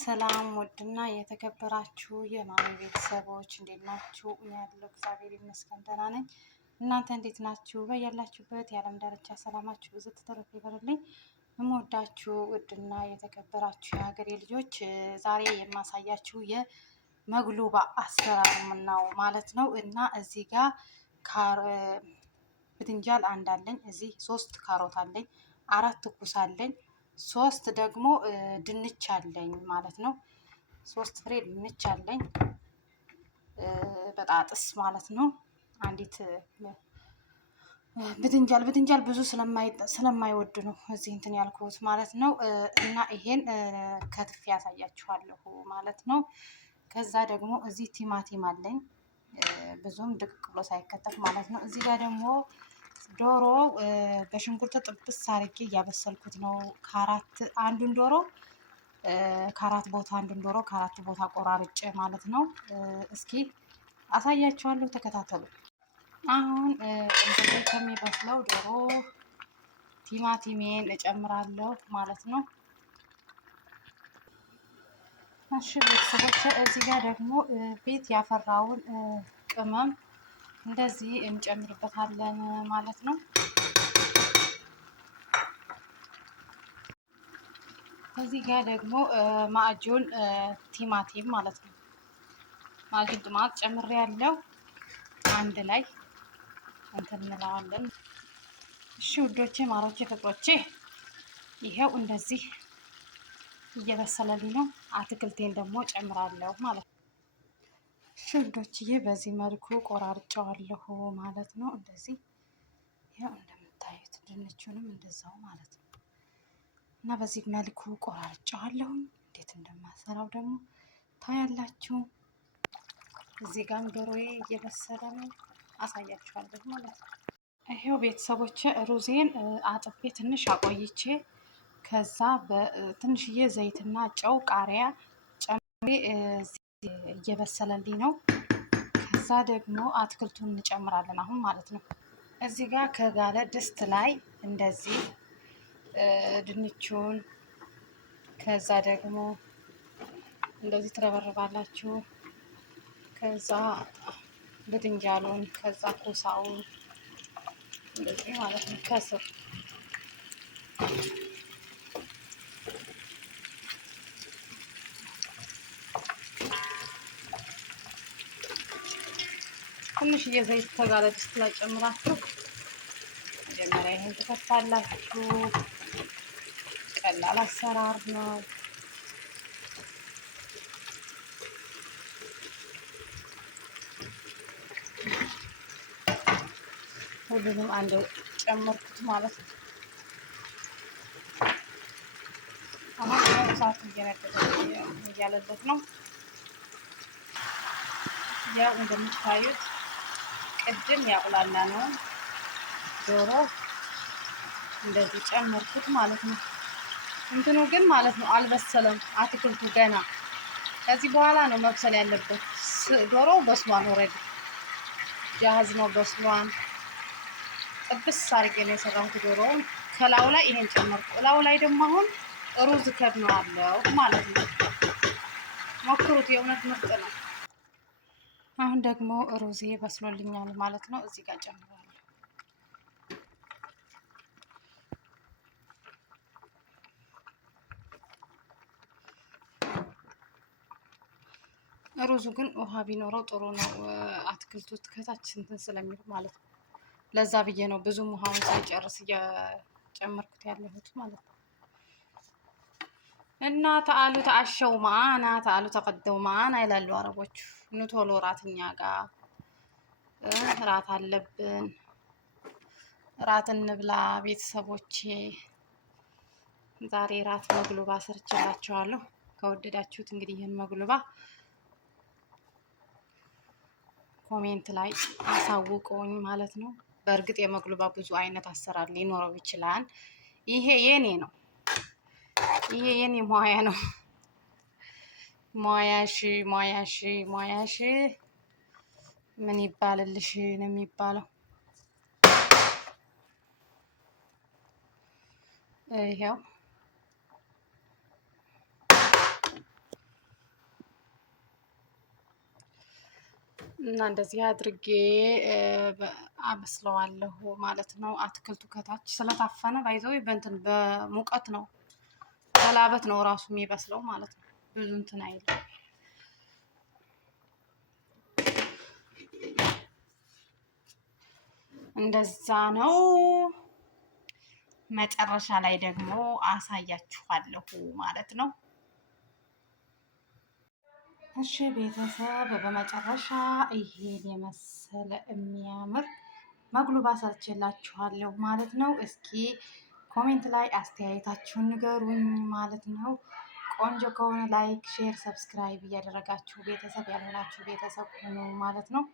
ሰላም ውድና የተከበራችሁ የማሚ ቤተሰቦች እንዴት ናችሁ? እኔ ያለው እግዚአብሔር ይመስገን ደህና ነኝ። እናንተ እንዴት ናችሁ? በያላችሁበት የዓለም ዳርቻ ሰላማችሁ ብዙ ተተረፈ ይበልልኝ። የምወዳችሁ ውድና የተከበራችሁ የሀገሬ ልጆች ዛሬ የማሳያችሁ የመግሉባ አሰራር ነው ማለት ነው። እና እዚህ ጋር ብትንጃል አንድ አለኝ፣ እዚህ 3 ካሮት አለኝ፣ 4 ትኩስ አለኝ፣ 3 ደግሞ ድንች አለኝ ማለት ነው። 3 ፍሬ ድንች አለኝ በጣጥስ ማለት ነው። አንዲት ብትንጃል ብዙ ስለማይወድ ነው እዚህ እንትን ያልኩት ማለት ነው። እና ይሄን ከትፌ ያሳያችኋለሁ ማለት ነው። ከዛ ደግሞ እዚህ ቲማቲም አለኝ ብዙም ድቅቅ ብሎ ሳይከተፍ ማለት ነው። እዚህ ጋር ደግሞ ዶሮ በሽንኩርት ጥብስ አድርጌ እያበሰልኩት ነው። አንዱን ዶሮ ከአራት ቦታ አንዱን ዶሮ ከአራት ቦታ ቆራርጬ ማለት ነው። እስኪ አሳያችኋለሁ፣ ተከታተሉ። አሁን እንደዚህ ከሚበስለው ዶሮ ቲማቲሜን እጨምራለሁ ማለት ነው። እሺ ቤተሰቦች፣ እዚህ ጋር ደግሞ ቤት ያፈራውን ቅመም እንደዚህ እንጨምርበታለን ማለት ነው። እዚህ ጋር ደግሞ ማዕጁን ቲማቲም ማለት ነው። ማዕጁን ቲማቲም ጨምሬ ያለው አንድ ላይ እንትን እንለዋለን። እሺ ውዶቼ፣ ማሮቼ፣ ፍቅሮቼ ይሄው እንደዚህ እየበሰለልኝ ነው። አትክልቴን ደግሞ ጨምራለሁ ማለት ነው። እሺ ውዶችዬ፣ በዚህ መልኩ ቆራርጬዋለሁ ማለት ነው። እንደዚህ ይሄው እንደምታዩት ድንቹንም እንደዛው ማለት ነው። እና በዚህ መልኩ ቆራርጬዋለሁ። እንዴት እንደማሰራው ደግሞ ታያላችሁ። እዚህ ጋርም ዶሮዬ እየበሰለ ነው፣ አሳያችኋለሁ ማለት ነው። ይሄው ቤተሰቦቼ ሩዜን አጥቤ ትንሽ አቆይቼ ከዛ በትንሽዬ ዘይትና ጨው ቃሪያ ጨምሬ እየበሰለልኝ ነው። ከዛ ደግሞ አትክልቱን እንጨምራለን አሁን ማለት ነው። እዚህ ጋር ከጋለ ድስት ላይ እንደዚህ ድንቹን ከዛ ደግሞ እንደዚህ ትረበርባላችሁ። ከዛ ብትንጃሉን ከዛ ኮሳውን እንደዚህ ማለት ነው። ከስር ትንሽዬ ዘይት ከጋለ ድስት ላይ ጨምራችሁ መጀመሪያ ይሄን ትከታላችሁ። ቀላል አሰራር ነው። ሁሉንም አንድ ጨመርኩት ማለት ነው። አሁን እሳቱ እያለበት ነው። ያው እንደምታዩት ቅድም ያቁላላ ነው ዶሮ እንደዚህ ጨመርኩት ማለት ነው። እንትኑ ግን ማለት ነው አልበሰለም፣ አትክልቱ ገና። ከዚህ በኋላ ነው መብሰል ያለበት። ዶሮ በስሏን፣ ኦልሬዲ ጃሃዝ ነው፣ በስሏን። ጥብስ አድርጌ ነው የሰራሁት ዶሮውን። ከላዩ ላይ ይሄን ጨመርኩ። ላዩ ላይ ደግሞ አሁን ሩዝ ከድነዋለሁ ማለት ነው። ሞክሩት፣ የእውነት ምርጥ ነው። አሁን ደግሞ ሩዜ በስሎልኛል ማለት ነው። እዚህ ጋር ጨምራለሁ። ሩዙ ግን ውሃ ቢኖረው ጥሩ ነው። አትክልቱ ከታች እንትን ስለሚል ማለት ነው። ለዛ ብዬ ነው ብዙም ውሃውን ሳይጨርስ እየጨመርኩት ያለሁት ማለት ነው። እና ተአሉ ተአሸው ማአና ተአሉ ተቀደው ማአና ይላሉ አረቦቹ። ኑ ቶሎ ራት እኛ ጋር ራት አለብን፣ ራት እንብላ ቤተሰቦቼ። ዛሬ ራት መግሉባ ሰርችላችኋለሁ። ከወደዳችሁት እንግዲህ ይህን መግሉባ ኮሜንት ላይ አሳውቁኝ ማለት ነው። በእርግጥ የመግሉባ ብዙ አይነት አሰራር ሊኖረው ይችላል። ይሄ የኔ ነው፣ ይሄ የኔ ሙያ ነው። ሙያሽ ምን ይባልልሽ ነው የሚባለው። ይሄው እና እንደዚህ አድርጌ አበስለዋለሁ ማለት ነው። አትክልቱ ከታች ስለታፈነ ባይዘው በእንትን በሙቀት ነው በላበት ነው ራሱ የሚበስለው ማለት ነው። ብዙ እንትን አይልም። እንደዛ ነው። መጨረሻ ላይ ደግሞ አሳያችኋለሁ ማለት ነው። እሺ ቤተሰብ በመጨረሻ ይሄን የመሰለ የሚያምር መግሉባ ሰርቼላችኋለሁ ማለት ነው። እስኪ ኮሜንት ላይ አስተያየታችሁን ንገሩኝ ማለት ነው። ቆንጆ ከሆነ ላይክ፣ ሼር፣ ሰብስክራይብ እያደረጋችሁ ቤተሰብ ያልሆናችሁ ቤተሰብ ሁኑ ማለት ነው።